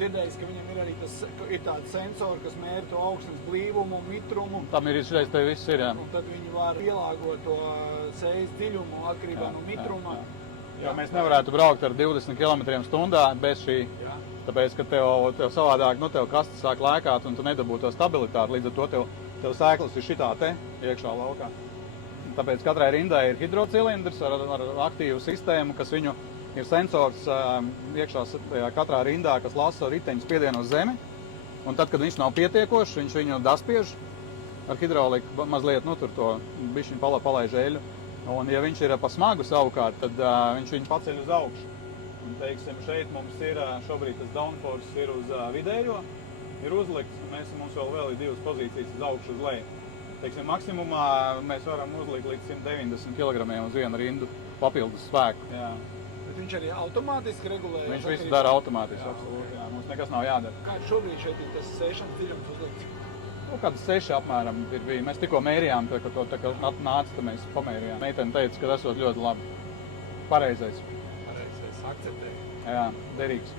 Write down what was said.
dzirdējis, ka viņam ir arī ir tāds sensori, kas mēra to augstnes blīvumu un mitrumu. Tam ir izreiz te viss ir, jā. Un tad viņi var pielāgot to sejas dziļumu atkarībā no mitruma. Jo mēs nevarētu braukt ar 20 km/h bez šī, tāpēc, ka tev savādāk, tev kastes sāk lēkāt un tu nedabū to stabilitāti, līdz ar to tev sēklas ir šitā te iekšā laukā. Tāpēc katrai rindai ir hidrocilindrs ar aktīvu sistēmu, kas viņu ir sensors iekšā katrā rindā, kas lasa riteņu spiedienu uz zemi. Un tad, kad viņš nav pietiekošs, viņš viņu daspiež ar hidrauliku mazliet, tur to bišķiņu palaiž eļu. Un, ja viņš ir pa smagu savukārt, tad viņš viņu paceļ uz augšu. Un, teiksim, šeit mums ir šobrīd tas downforce ir uz vidējo, ir uzlikts, un mums vēl ir divas pozīcijas uz augšu uz leju. Teiksim, maksimumā mēs varam uzlikt līdz 190 kg uz vienu rindu papildus spēku. Jā. Bet viņš arī automātiski regulē? Viņš visu dara automātiski, absolūti, jā. Mums nekas nav jādara. Kāds šobrīd šeit ir tas sēšanas dziļums uzlikts? Kādas 6 apmēram bija. Mēs tikko mērījām, kad nāca, tad mēs pamērījām. Meitene teica, ka tas esot ļoti labi. Pareizais. Pareizais, akceptēju. Jā, derīgs.